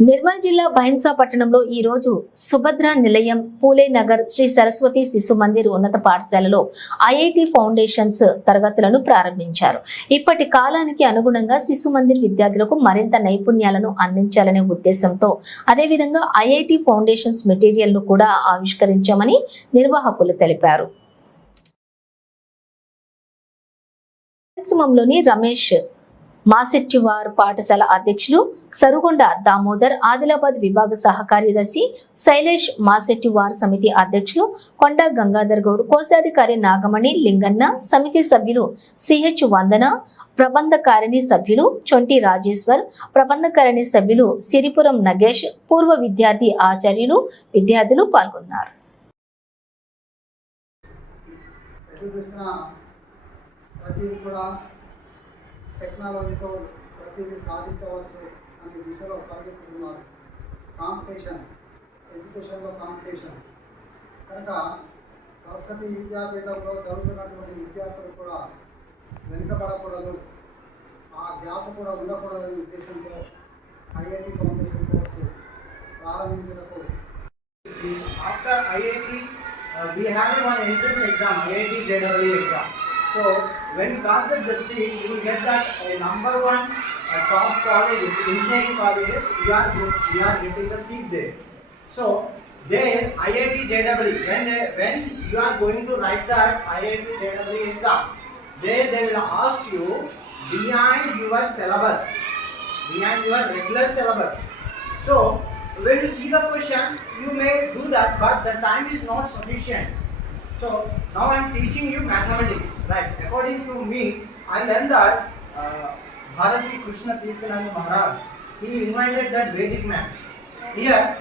నిర్మల్ జిల్లా బహింసా పట్టణంలో ఈ రోజు సుభద్ర నిలయం పూలే నగర్ శ్రీ సరస్వతి శిశు మందిర్ ఉన్నత పాఠశాలలో ఐఐటి ఫౌండేషన్స్ తరగతులను ప్రారంభించారు. ఇప్పటి కాలానికి అనుగుణంగా శిశు మందిర్ విద్యార్థులకు మరింత నైపుణ్యాలను అందించాలనే ఉద్దేశంతో అదేవిధంగా ఐఐటి ఫౌండేషన్స్ మెటీరియల్ను కూడా ఆవిష్కరించామని నిర్వాహకులు తెలిపారు. కార్యక్రమంలోని రమేష్ మాసెట్టివార్ పాఠశాల అధ్యక్షులు సరుగొండ దామోదర్ ఆదిలాబాద్ విభాగ సహ కార్యదర్శి శైలేష్ మాసెట్టివార్ సమితి అధ్యక్షులు కొండ గంగాధర్ గౌడ్ కోశాధికారి నాగమణి లింగన్న సమితి సభ్యులు సిహెచ్ వందన ప్రబంధకారిణి సభ్యులు చొంటి రాజేశ్వర్ ప్రబంధకారిణి సభ్యులు సిరిపురం నగేష్ పూర్వ విద్యార్థి ఆచార్యులు విద్యార్థులు పాల్గొన్నారు. ప్రతి కూడా టెక్నాలజీతో ప్రతిదీ సాధించవచ్చు అనే దిశలో పరిగెత్తుతున్నారు. కాంపిటీషన్ ఎడ్యుకేషన్లో కాంపిటీషన్. కనుక సరస్వతి విద్యాపీఠంలో చదువుతున్నటువంటి విద్యార్థులు కూడా వెనుకబడకూడదు. ఆ గ్యాప్ కూడా ఉండకూడదనే ఉద్దేశంతో IIT foundation course ప్రారంభించటకు after IIT we have one entrance exam IIT general exam. So When you got the seat, you will get that uh, number one uh, top colleges, engineering colleges, you are you are getting the seat there. So there IIT JEE, when they, when you are going to write that IIT JEE exam, there they will ask you behind your syllabus, behind your regular syllabus. So when you see the question, you may do that, but the time is not sufficient. So now I am teaching you mathematics, right? According to me, I learned that uh, Bharati Krishna Tirthananda Maharaj, he invented that Vedic maths. Here,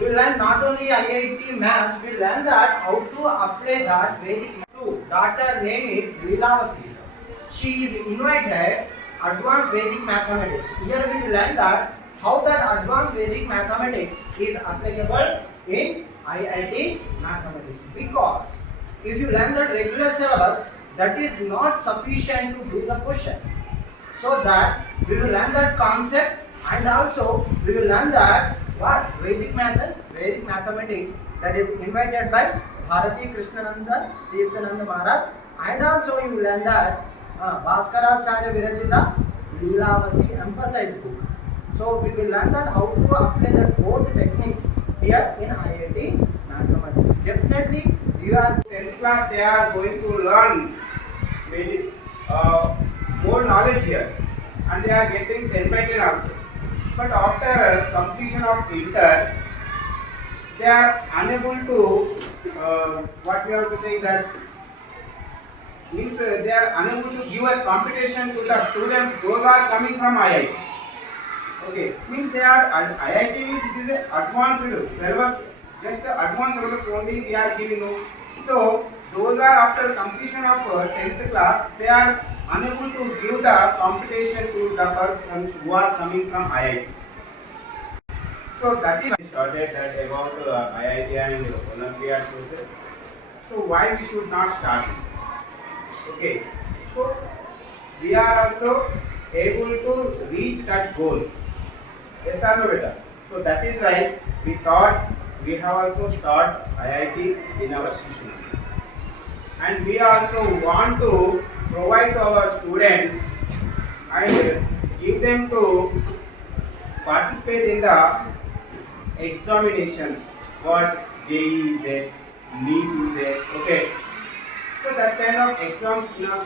we learn not only IIT maths, we learn that how to apply that Vedic maths. Daughter name is Leelavati. She is invited advanced Vedic mathematics. Here we learn that how that advanced Vedic mathematics is applicable in IIT mathematics. Because if you learn the regular syllabus, that is not sufficient to do the questions. So that we will learn that concept and also we will learn that what Vedic method, Vedic mathematics that is invented by Bharati Krishnananda Tirthananda Maharaj and also you learn that uh, Bhaskaracharya Virachita Leelavati emphasized book. So we will learn that how to apply that both techniques here in IIT mathematics. Definitely you are 10th class they are going to learn very, uh, more knowledge here and they are getting 10 by 10 also. But after completion of inter, they are unable to, uh, what we have to say that means uh, they are unable to give a competition to the students those are coming from IIT. Okay, means they are at IIT means it is a advanced syllabus, just advanced syllabus only we are giving. no. So those are after completion of uh, 10th class, they are unable to give the competition to the persons who are coming from IIT. So that is started that about uh, IIT and Olympiad process. So why we should not start? Okay, so we are also able to reach that goal. Yes or no, beta? So that is why we thought we have also start IIT in our institution. And we also want to provide to our students and give them to participate in the examinations. What JE is there, NEET is there, okay. So that kind of exams in our